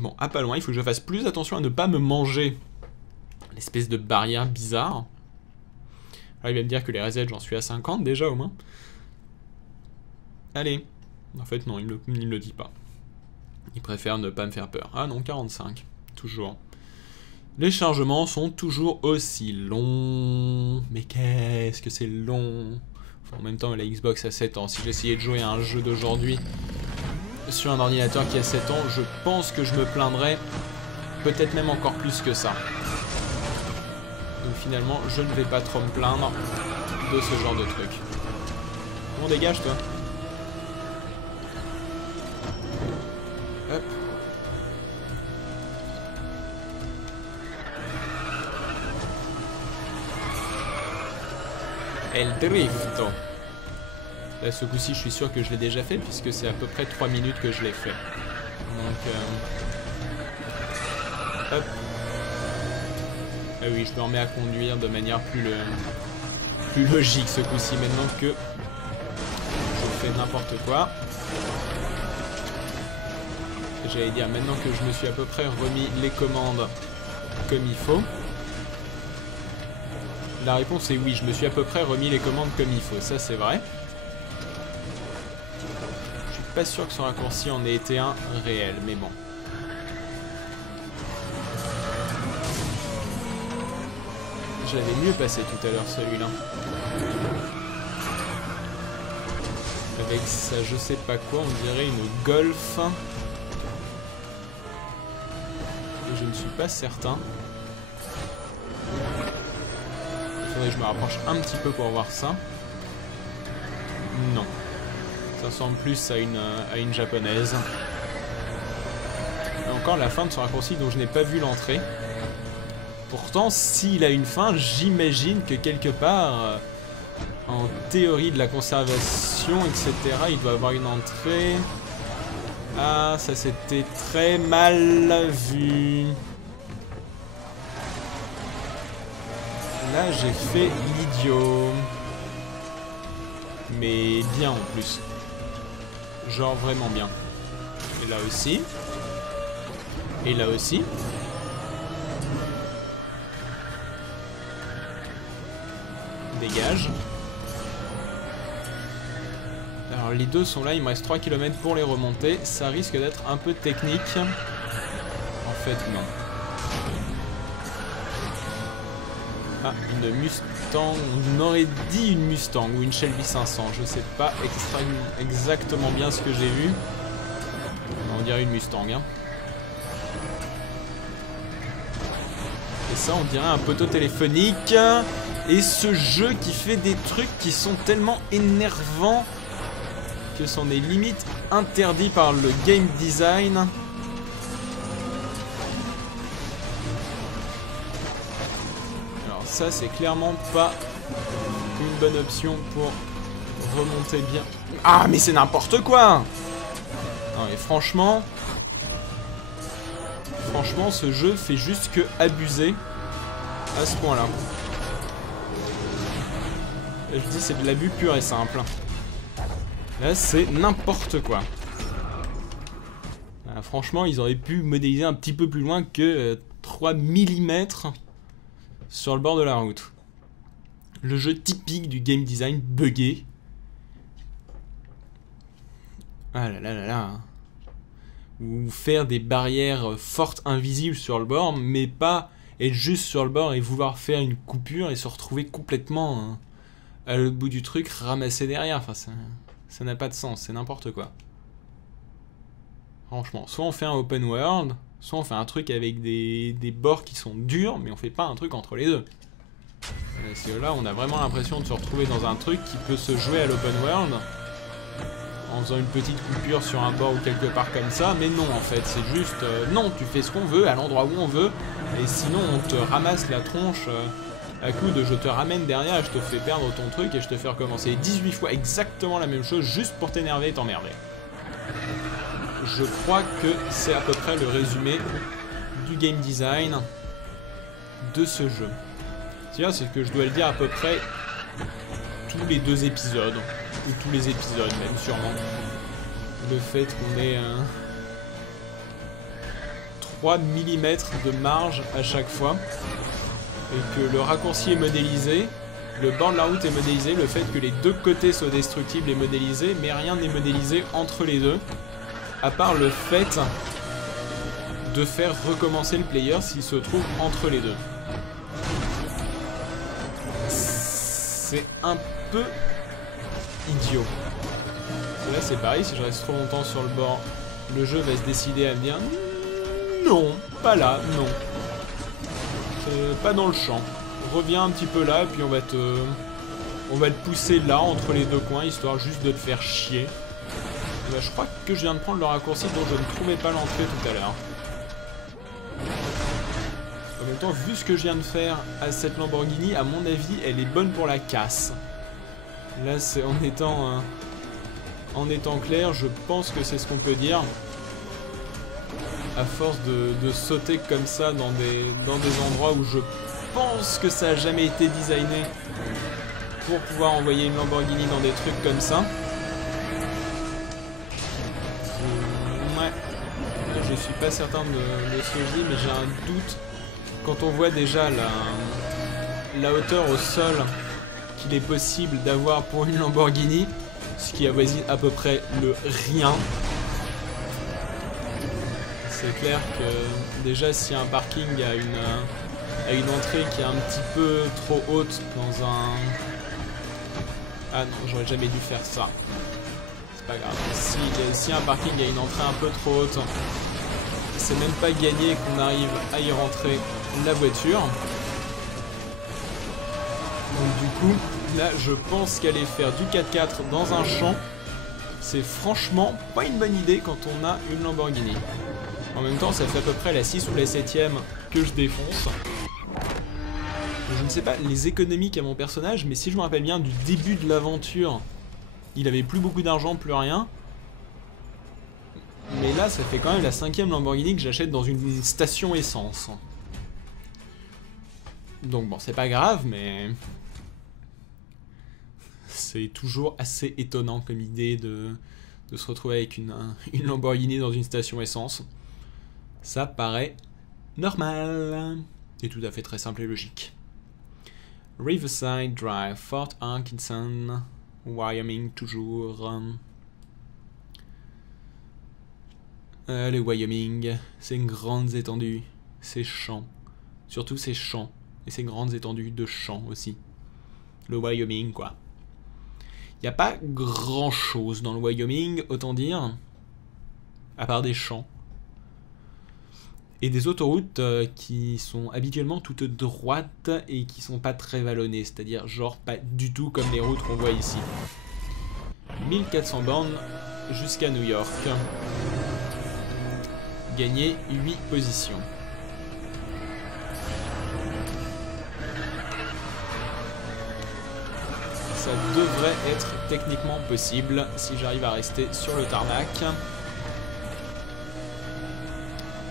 Bon, à pas loin, il faut que je fasse plus attention à ne pas me manger l'espèce de barrière bizarre. Alors il va me dire que les resets, j'en suis à 50 déjà au moins. Allez. En fait non, il ne le dit pas. Il préfère ne pas me faire peur. Ah non, 45. Toujours. Les chargements sont toujours aussi longs. Mais qu'est-ce que c'est long. Enfin, en même temps, la Xbox a 7 ans. Si j'essayais de jouer à un jeu d'aujourd'hui sur un ordinateur qui a 7 ans, je pense que je me plaindrais peut-être même encore plus que ça. Donc finalement, je ne vais pas trop me plaindre de ce genre de truc. Bon, dégage toi. Hop. El Drifto. Là, ce coup-ci, je suis sûr que je l'ai déjà fait, puisque c'est à peu près 3 minutes que je l'ai fait. Donc, hop. Ah oui, je me remets à conduire de manière plus logique ce coup-ci, maintenant que je fais n'importe quoi. J'allais dire, maintenant que je me suis à peu près remis les commandes comme il faut. La réponse est oui, je me suis à peu près remis les commandes comme il faut, ça c'est vrai. Je suis pas sûr que ce raccourci en ait été un réel, mais bon. Je l'avais mieux passé tout à l'heure celui-là. Avec ça je sais pas quoi, on dirait une Golf. Et je ne suis pas certain. Il faudrait que je me rapproche un petit peu pour voir ça. Non. Ça ressemble plus à une japonaise. Et encore la fin de ce raccourci dont je n'ai pas vu l'entrée. Pourtant, s'il a une fin, j'imagine que quelque part, en théorie de la conservation, etc., il doit avoir une entrée. Ah, ça c'était très mal vu. Là, j'ai fait l'idiot. Mais bien en plus. Genre vraiment bien. Et là aussi. Et là aussi. Dégage. Alors les deux sont là, il me reste 3 km pour les remonter. Ça risque d'être un peu technique. En fait non. Ah, une Mustang, on aurait dit une Mustang ou une Shelby 500, je sais pas exactement bien ce que j'ai vu. On dirait une Mustang, hein. Et ça, on dirait un poteau téléphonique. Et ce jeu qui fait des trucs qui sont tellement énervants que c'en est limite interdit par le game design. Ça c'est clairement pas une bonne option pour remonter bien. Ah mais c'est n'importe quoi. Non mais franchement ce jeu fait juste que abuser à ce point là. Je dis c'est de l'abus pur et simple. Là c'est n'importe quoi. Ah, franchement ils auraient pu modéliser un petit peu plus loin que 3 mm sur le bord de la route. Le jeu typique du game design buggé. Ah là là là là. Ou faire des barrières fortes invisibles sur le bord, mais pas être juste sur le bord et vouloir faire une coupure et se retrouver complètement à l'autre bout du truc, ramassé derrière. Enfin, ça n'a pas de sens, c'est n'importe quoi. Franchement, soit on fait un open world, soit on fait un truc avec des bords qui sont durs, mais on fait pas un truc entre les deux. Parce que là, on a vraiment l'impression de se retrouver dans un truc qui peut se jouer à l'open world, en faisant une petite coupure sur un bord ou quelque part comme ça, mais non en fait, c'est juste, non, tu fais ce qu'on veut, à l'endroit où on veut, et sinon on te ramasse la tronche à coup de je te ramène derrière et je te fais perdre ton truc et je te fais recommencer 18 fois exactement la même chose, juste pour t'énerver et t'emmerder. Je crois que c'est à peu près le résumé du game design de ce jeu. C'est que je dois le dire à peu près tous les 2 épisodes, ou tous les épisodes même sûrement. Le fait qu'on ait 3 mm de marge à chaque fois. Et que le raccourci est modélisé, le bord de la route est modélisé, le fait que les deux côtés soient destructibles est modélisé, mais rien n'est modélisé entre les deux. À part le fait de faire recommencer le player s'il se trouve entre les deux. C'est un peu idiot. Là c'est pareil, si je reste trop longtemps sur le bord, le jeu va se décider à me dire non, pas là, non. Pas dans le champ. Reviens un petit peu là et puis on va te pousser là entre les deux coins histoire juste de te faire chier. Et bah, je crois que je viens de prendre le raccourci dont je ne trouvais pas l'entrée tout à l'heure. En même temps, vu ce que je viens de faire à cette Lamborghini, à mon avis, elle est bonne pour la casse. Là, c'est en étant clair, je pense que c'est ce qu'on peut dire. À force de sauter comme ça dans des endroits où je pense que ça n'a jamais été designé pour pouvoir envoyer une Lamborghini dans des trucs comme ça. Ouais, je suis pas certain de ce que je dis, mais j'ai un doute. Quand on voit déjà la hauteur au sol qu'il est possible d'avoir pour une Lamborghini, ce qui avoisine à peu près le rien. C'est clair que déjà si un parking a une entrée qui est un petit peu trop haute dans un... Ah non, j'aurais jamais dû faire ça. C'est pas grave. Si un parking a une entrée un peu trop haute, c'est même pas gagné qu'on arrive à y rentrer la voiture. Donc du coup, là je pense qu'aller faire du 4x4 dans un champ, c'est franchement pas une bonne idée quand on a une Lamborghini. En même temps, ça fait à peu près la 6 ou la 7ème que je défonce. Je ne sais pas les économies qu'a mon personnage, mais si je me rappelle bien du début de l'aventure, il avait plus beaucoup d'argent, plus rien. Mais là, ça fait quand même la 5ème Lamborghini que j'achète dans une station essence. Donc bon, c'est pas grave, mais... c'est toujours assez étonnant comme idée de se retrouver avec une Lamborghini dans une station essence. Ça paraît normal. Et tout à fait très simple et logique. Riverside Drive, Fort Atkinson, Wyoming toujours. Le Wyoming, c'est une grande étendue, c'est champs. Surtout c'est champs. Et c'est grandes étendues de champs aussi. Le Wyoming quoi. Il n'y a pas grand chose dans le Wyoming, autant dire. À part des champs. Et des autoroutes qui sont habituellement toutes droites et qui sont pas très vallonnées. C'est-à-dire genre pas du tout comme les routes qu'on voit ici. 1400 bornes jusqu'à New York. Gagner 8 positions. Ça devrait être techniquement possible si j'arrive à rester sur le tarmac.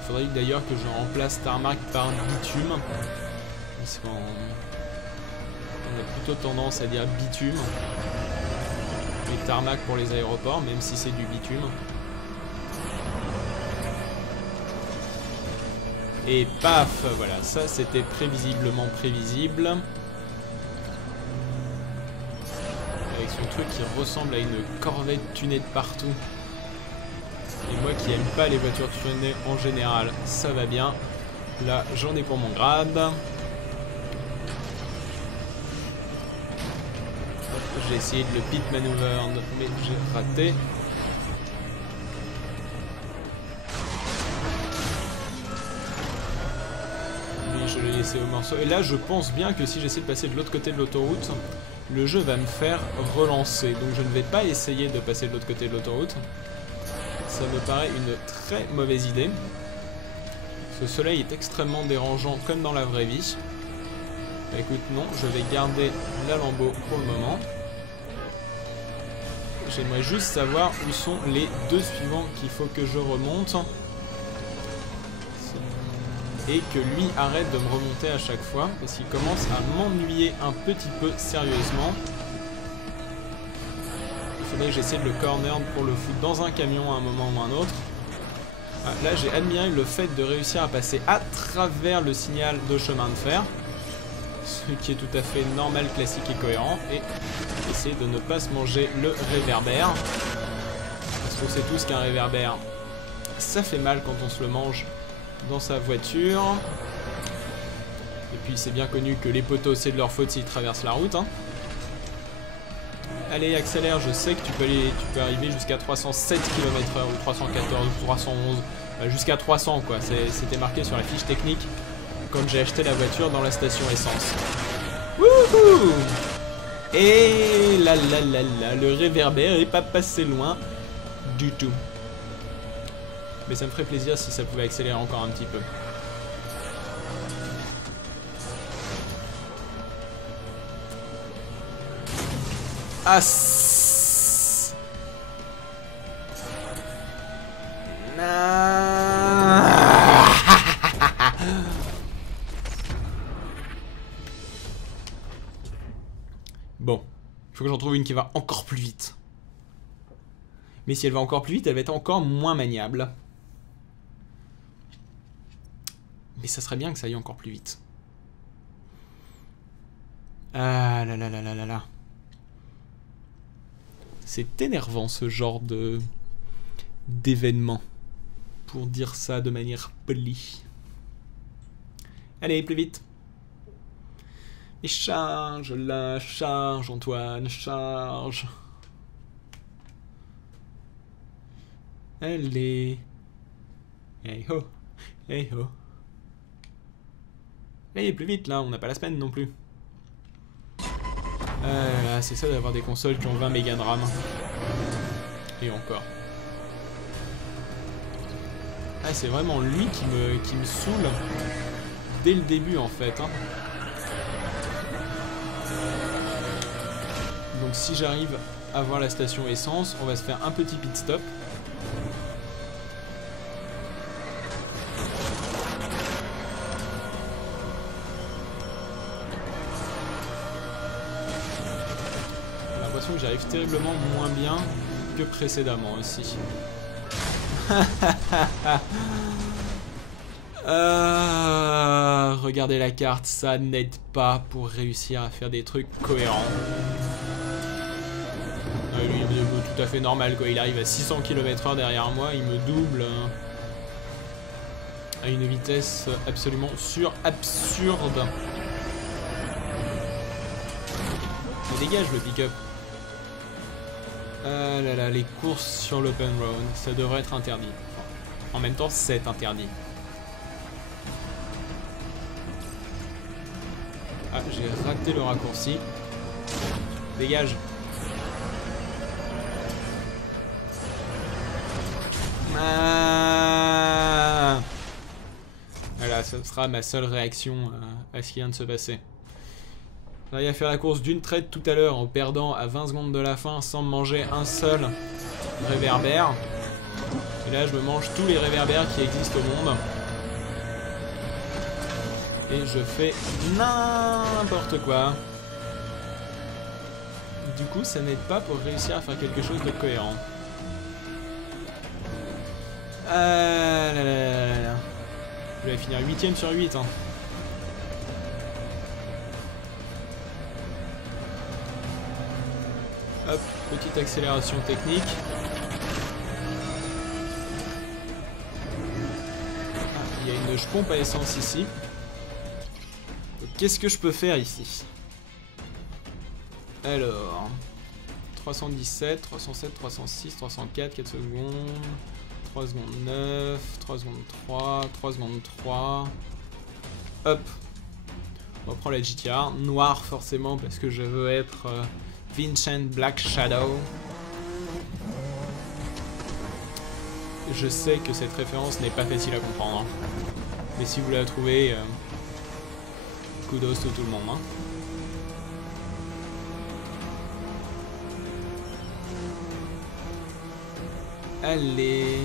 Il faudrait d'ailleurs que je remplace tarmac par bitume. Parce qu'on a plutôt tendance à dire bitume. Et tarmac pour les aéroports, même si c'est du bitume. Et paf, voilà, ça c'était prévisiblement prévisible. Avec son truc qui ressemble à une corvette tunée de partout. Et moi qui aime pas les voitures tunées en général, ça va bien. Là, j'en ai pour mon grade. J'ai essayé de le pit maneuver, mais j'ai raté. Lui, je l'ai laissé au morceau. Et là, je pense bien que si j'essaie de passer de l'autre côté de l'autoroute, le jeu va me faire relancer. Donc je ne vais pas essayer de passer de l'autre côté de l'autoroute. Ça me paraît une très mauvaise idée. Ce soleil est extrêmement dérangeant comme dans la vraie vie. Bah, écoute, non, je vais garder la Lambo pour le moment. J'aimerais juste savoir où sont les deux suivants qu'il faut que je remonte. Et que lui arrête de me remonter à chaque fois. Parce qu'il commence à m'ennuyer un petit peu sérieusement. Il faudrait que j'essaie de le corner pour le foutre dans un camion à un moment ou un autre. Ah, là, j'ai admiré le fait de réussir à passer à travers le signal de chemin de fer. Ce qui est tout à fait normal, classique et cohérent. Et essayer de ne pas se manger le réverbère. Parce qu'on sait tous qu'un réverbère, ça fait mal quand on se le mange dans sa voiture. Et puis c'est bien connu que les poteaux, c'est de leur faute s'ils traversent la route. Hein. Allez, accélère, je sais que tu peux arriver jusqu'à 307 km/h ou 314 ou 311, jusqu'à 300 quoi. C'était marqué sur la fiche technique quand j'ai acheté la voiture dans la station essence. Wouhou! Et là, le réverbère est pas passé loin du tout. Mais ça me ferait plaisir si ça pouvait accélérer encore un petit peu. Ah, bon, il faut que j'en trouve une qui va encore plus vite. Mais si elle va encore plus vite, elle va être encore moins maniable. Mais ça serait bien que ça aille encore plus vite. Ah là là là là là là. C'est énervant ce genre d'événement. Pour dire ça de manière polie. Allez, plus vite. Et charge là, charge Antoine, charge. Allez. Hey ho, hey ho. Allez, plus vite là, on n'a pas la semaine non plus. C'est ça d'avoir des consoles qui ont 20 mégas de RAM. Et encore. Ah, c'est vraiment lui qui me saoule dès le début en fait. Hein. Donc si j'arrive à voir la station essence, on va se faire un petit pit stop. J'ai l'impression que j'arrive terriblement moins bien que précédemment aussi. Regardez la carte, ça n'aide pas pour réussir à faire des trucs cohérents. Lui, il est tout à fait normal quoi, il arrive à 600 km/h derrière moi, il me double à une vitesse absolument absurde. Mais dégage le pick-up. Ah là là, les courses sur l'open road, ça devrait être interdit. Enfin, en même temps, c'est interdit. Ah, j'ai raté le raccourci. Dégage. Ah. Voilà, ce sera ma seule réaction à ce qui vient de se passer. J'arrive à faire la course d'une traite tout à l'heure en perdant à 20 secondes de la fin sans me manger un seul réverbère. Et là je me mange tous les réverbères qui existent au monde. Et je fais n'importe quoi. Du coup ça n'aide pas pour réussir à faire quelque chose de cohérent. Ah là là là là. Je vais finir 8ème sur 8 hein. Hop, petite accélération technique. Ah, il y a une pompe à essence ici. Qu'est-ce que je peux faire ici? Alors... 317, 307, 306, 304, 4 secondes... 3 secondes 9, 3 secondes 3, 3 secondes 3... Hop. On reprend la GTR. Noir forcément parce que je veux être... Vincent Black Shadow. Je sais que cette référence n'est pas facile à comprendre. Mais si vous la trouvez, kudos à tout le monde. Hein. Allez.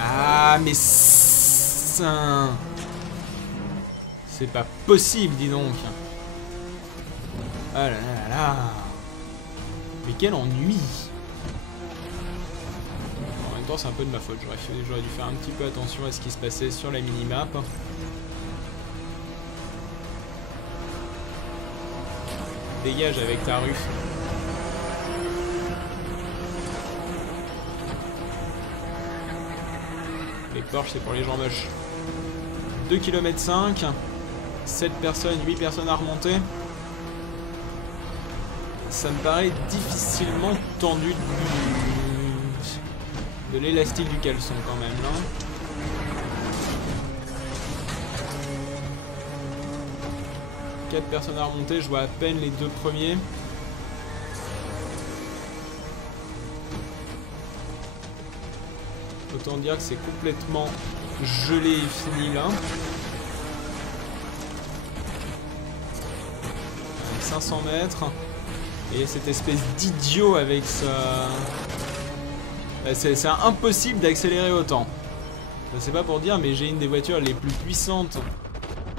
Ah, mais ça... C'est pas possible, dis donc. Ah là là là là. Mais quel ennui. temps, c'est un peu de ma faute. J'aurais dû faire un petit peu attention à ce qui se passait sur la minimap. Dégage avec ta rue. Les Porsche, c'est pour les gens moches. 2 km 5. 7 personnes, 8 personnes à remonter. Ça me paraît difficilement tendu de l'élastique du caleçon quand même là. Quatre personnes à remonter, je vois à peine les deux premiers. Autant dire que c'est complètement gelé et fini là. 500 mètres. Et cette espèce d'idiot avec sa... C'est impossible d'accélérer autant. C'est pas pour dire, mais j'ai une des voitures les plus puissantes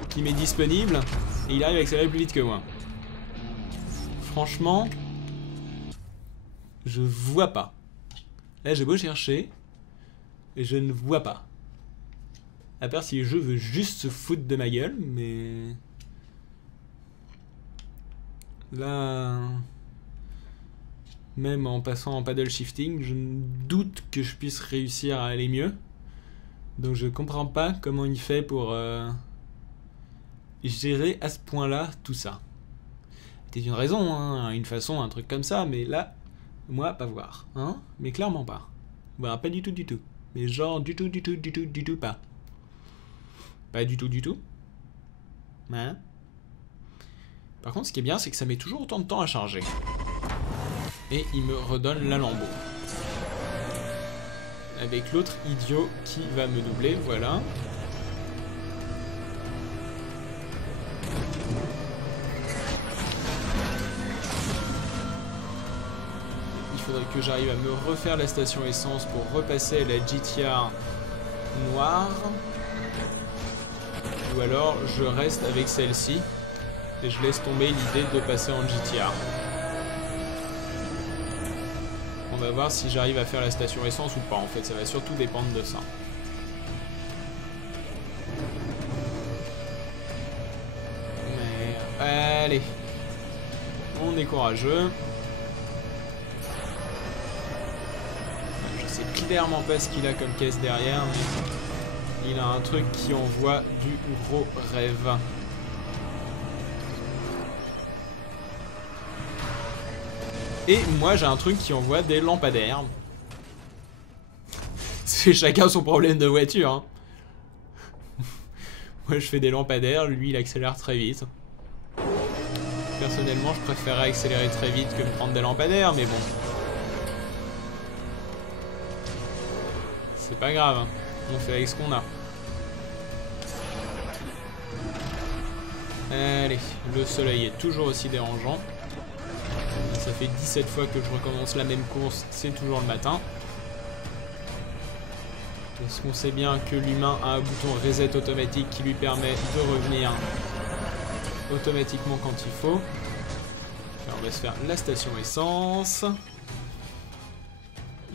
qui m'est disponible. Et il arrive à accélérer plus vite que moi. Franchement, je vois pas. Là, j'ai beau chercher, et je ne vois pas. À part si le jeu veut juste se foutre de ma gueule, mais... Là... Même en passant en paddle shifting, je doute que je puisse réussir à aller mieux. Donc je comprends pas comment il fait pour gérer à ce point-là tout ça. C'est une raison, hein, une façon, un truc comme ça, mais là, moi, pas voir. Hein, mais clairement pas. Bah, pas du tout, du tout. Mais genre du tout pas. Pas du tout. Hein. Par contre, ce qui est bien, c'est que ça met toujours autant de temps à charger. Et il me redonne la Lambo. Avec l'autre idiot qui va me doubler, voilà. Il faudrait que j'arrive à me refaire la station essence pour repasser à la GTR noire. Ou alors je reste avec celle-ci et je laisse tomber l'idée de passer en GTR. On va voir si j'arrive à faire la station essence ou pas, en fait, ça va surtout dépendre de ça. Mais... allez. On est courageux. Je sais clairement pas ce qu'il a comme caisse derrière, mais il a un truc qui envoie du gros rêve. Et moi j'ai un truc qui envoie des lampadaires. C'est chacun son problème de voiture. Hein. Moi je fais des lampadaires, lui il accélère très vite. Personnellement je préférerais accélérer très vite que de prendre des lampadaires, mais bon. C'est pas grave, hein. On fait avec ce qu'on a. Allez, le soleil est toujours aussi dérangeant. Ça fait 17 fois que je recommence la même course, c'est toujours le matin. Est-ce qu'on sait bien que l'humain a un bouton reset automatique qui lui permet de revenir automatiquement quand il faut. Alors on va se faire la station essence.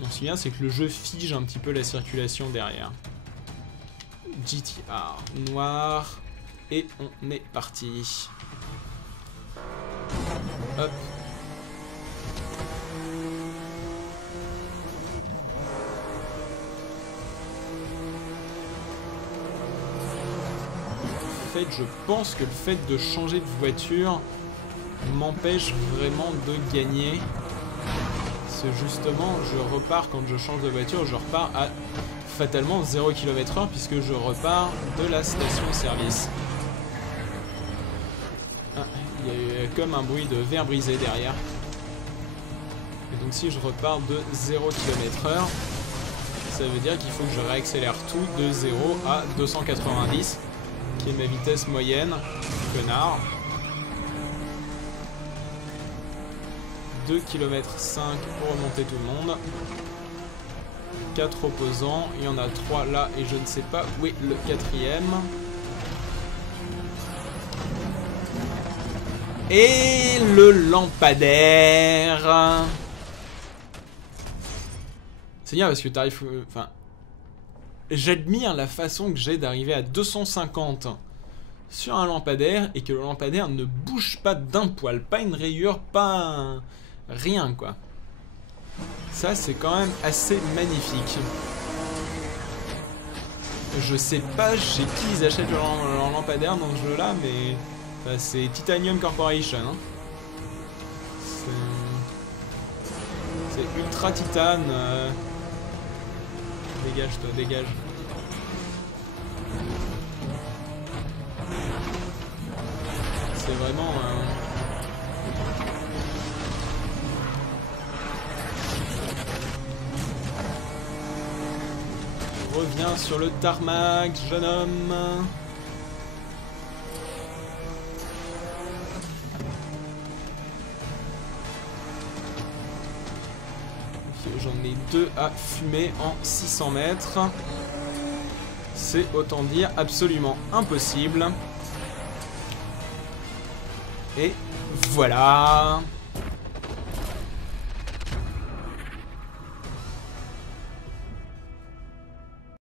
On se souvient, c'est que le jeu fige un petit peu la circulation derrière. GTR noir. Et on est parti. Hop. En fait, je pense que le fait de changer de voiture m'empêche vraiment de gagner. C'est justement, je repars quand je change de voiture, je repars à fatalement 0 km/h puisque je repars de la station-service. Ah, il y a eu comme un bruit de verre brisé derrière. Et donc si je repars de 0 km/h, ça veut dire qu'il faut que je réaccélère tout de 0 à 290. Qui est ma vitesse moyenne, connard. 2 km 5 pour remonter tout le monde. 4 opposants, il y en a 3 là et je ne sais pas où est le 4e. Et le lampadaire. C'est bien parce que t'arrives... Enfin... J'admire la façon que j'ai d'arriver à 250 sur un lampadaire et que le lampadaire ne bouge pas d'un poil. Pas une rayure, pas... rien, quoi. Ça, c'est quand même assez magnifique. Je sais pas chez qui ils achètent leur lampadaire dans ce jeu-là, mais... c'est Titanium Corporation, hein. C'est ultra titane. Dégage toi, dégage. C'est vraiment... Reviens sur le tarmac, jeune homme. J'en ai 2 à fumer en 600 mètres. C'est autant dire absolument impossible. Et voilà.